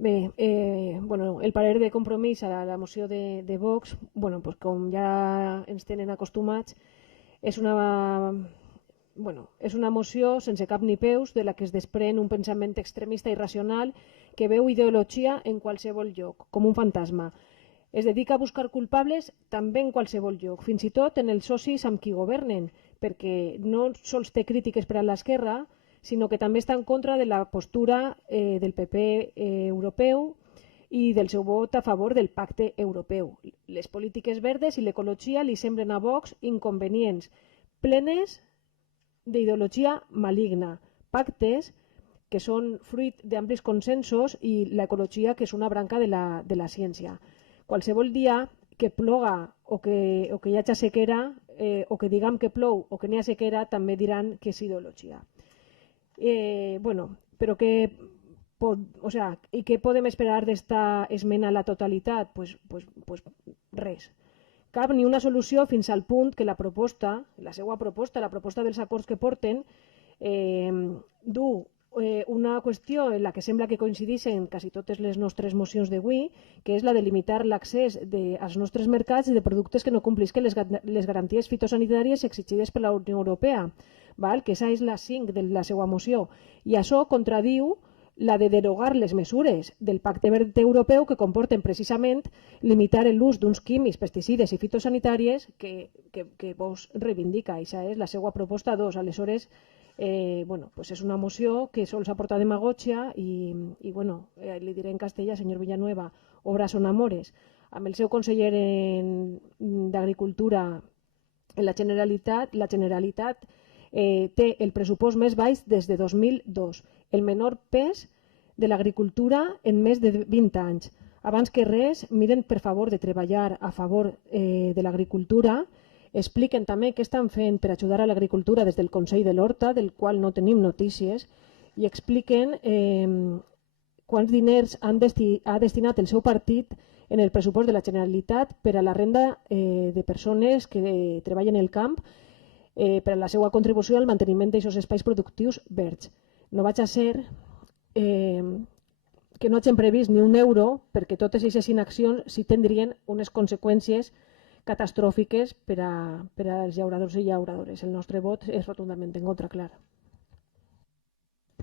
Bé, el parer de Compromís a la moció de Vox, pues com ja ens tenen acostumats, és una moció sense cap ni peus de la que es desprèn un pensament extremista i irracional que veu ideologia en qualsevol lloc, com un fantasma. Es dedica a buscar culpables també en qualsevol lloc, fins i tot en els socis amb qui governen, perquè no sols té crítiques per a l'esquerra, sinó que també està en contra de la postura del PP europeu i del seu vot a favor del pacte europeu. Les polítiques verdes i l'ecologia li semblen a Vox inconvenients, plenes d'ideologia maligna, pactes que són fruit d'amplis consensos i l'ecologia que és una branca de la ciència. Qualsevol dia que ploga o que hi hagi sequera o que diguem que plou o que n'hi ha sequera també diran que és ideologia. Però ¿y qué podem esperar d'esta esmena a la totalitat? Pues res. Cap ni una solució fins al punt que la proposta, la seva proposta, la proposta dels acords que porten, du una qüestió en la que sembla que coincideixen quasi totes les nostres mocions d'avui, que és la de limitar l'accés als nostres mercats de productes que no complisquen les garanties fitosanitàries exigides per la Unió Europea, que aquesta és la 5 de la seva moció. I això contradiu la de derogar les mesures del Pacte Verd Europeu que comporten precisament limitar l'ús d'uns químics, pesticides i fitosanitàries que Vox reivindica. Aquesta és la seva proposta 2. Aleshores, és una moció que sols aporta demagògia i li diré en castellà, senyor Villanueva, obras son amores. Amb el seu conseller d'Agricultura en la Generalitat té el pressupost més baix des de 2002, el menor pes de l'agricultura en més de 20 anys. Abans que res, miren per favor de treballar a favor de l'agricultura, expliquen també què estan fent per ajudar a l'agricultura des del Consell de l'Horta, del qual no tenim notícies, i expliquen quants diners ha destinat el seu partit en el pressupost de la Generalitat per a la renda de persones que treballen el camp, per a la seva contribució al manteniment d'aquests espais productius verds. No vaig a ser que no hagin previst ni un euro perquè totes aquestes inaccions sí tindrien unes conseqüències catastròfiques per als llauradors i llauradores. El nostre vot és rotundament en contra, clar.